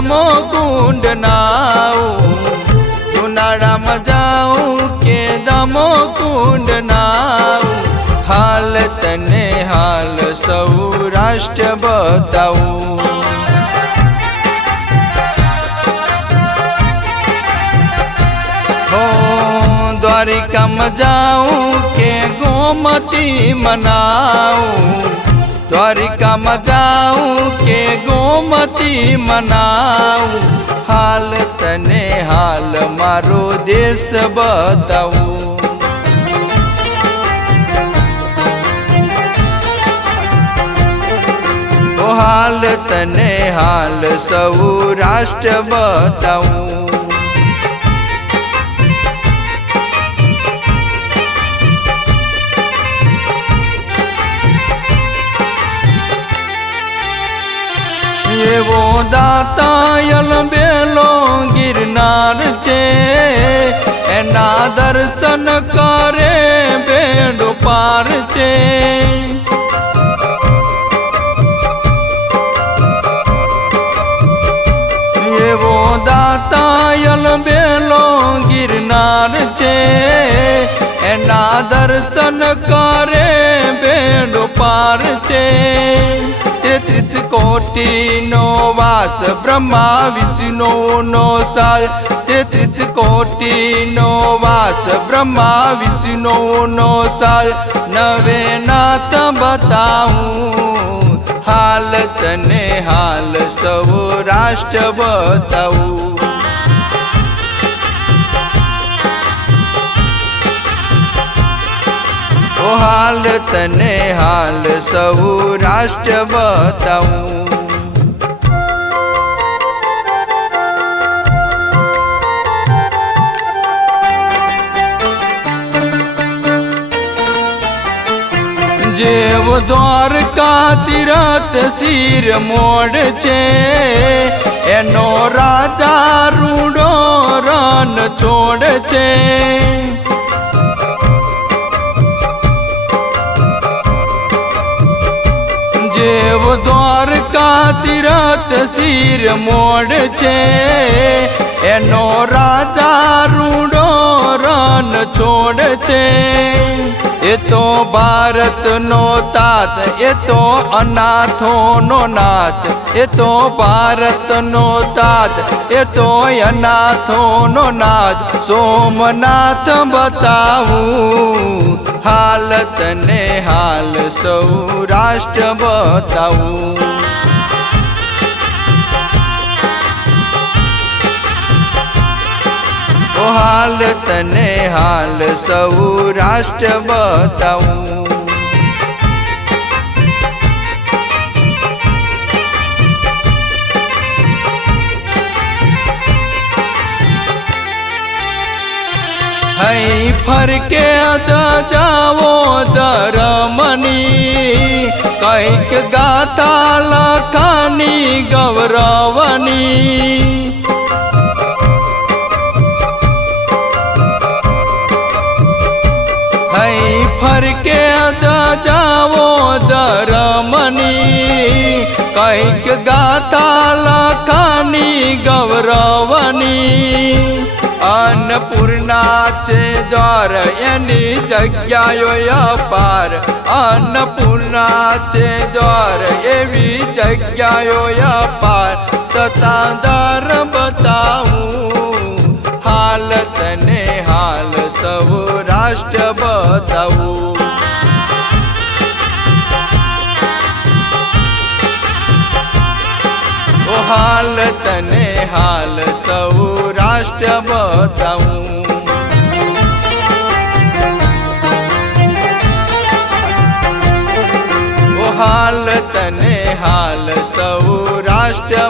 दमो कुंड नाऊं, उनाळाમાં જાઉં કે દમો કુંડ નાઉં, હાલ તને હાલ સૌરાષ્ટ્ર બતાવું। દ્વારિકામાં જાઉં કે ગોમતી મનાવું, દ્વારિકામાં જાઉં કે ગોમતી મનાવું, હાલ તને હાલ મારો દેશ બતાવું। ઓ હાલ તને હાલ સૌરાષ્ટ્ર બતાવું। એવો દાતાયલ બેલો ગિરનાર છે, એના દર્શન કરે બેડો પાર છે। એવો દાતાયલ બેલો ગિરનાર છે, એના દર્શન કરે બેડો પાર છે। 33 કોટીનો વાસ બ્રહ્મા વિષ્ણુનો સાર, 33 કોટીનો વાસ બ્રહ્મા વિષ્ણુનો સાર, નવે નાથ બતાવું, હાલ તને હાલ સૌરાષ્ટ્ર બતાવું। ઓ હાલ તને હાલ સૌરાષ્ટ્ર બતાવું। જેવ દ્વારકા તીરથ શિર મોડ છે, એનો રાજા રૂડો રણ છોડ છે। જેવ દ્વારકા તીરથ શિર મોડ છે, એનો રાજા રૂડો રણ છોડ છે। એ તો ભારતનો તાત, એ તો અનાથોનો નાથ, એ તો ભારતનો તાત, એ તો અનાથોનો નાથ, સોમનાથ બતાવું, હાલ તને હાલ સૌરાષ્ટ્ર બતાવું। ઓ હાલ તને હાલ સૌરાષ્ટ્ર બતાવું। હઈ ફરકે જાવો ધર્મની, કંઈક ગાથા લખાની ગૌરવની। હઈ ફરકે જાવો ધર્મની, કંઈક ગાથા લખાની ગૌરવની। અન્નપૂર્ણા છે દ્વાર, એની જગ્યાઓ અપાર, અન્નપૂર્ણા છે દ્વાર, એવી જગ્યાઓ અપાર, સતાધાર બતાવું, હાલ તને હાલ સૌરાષ્ટ્ર બતાવું। ઓ હાલ તને હાલ સૌરાષ્ટ્ર બતાવું। ઓ હાલ તને હાલ સૌરાષ્ટ્ર